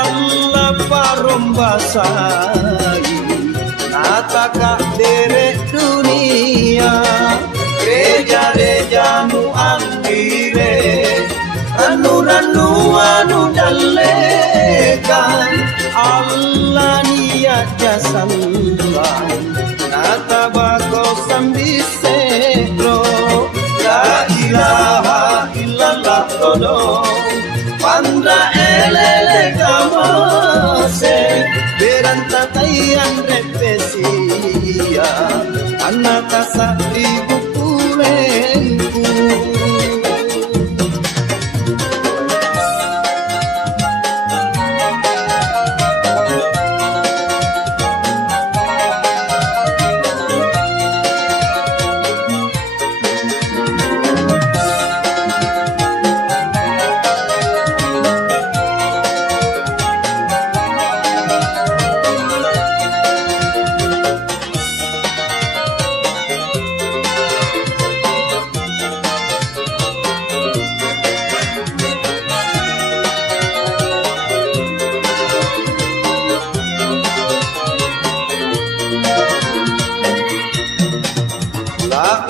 Allah parombasai nataka derek dunia reja-reja nu andire ranu-ranu anu dalekan Allah niat jasamban natabako sambisekro la ilaha illallah todong pandra elele kamase beranta tayan repesia anak asa ibu kulengku.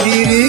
Diri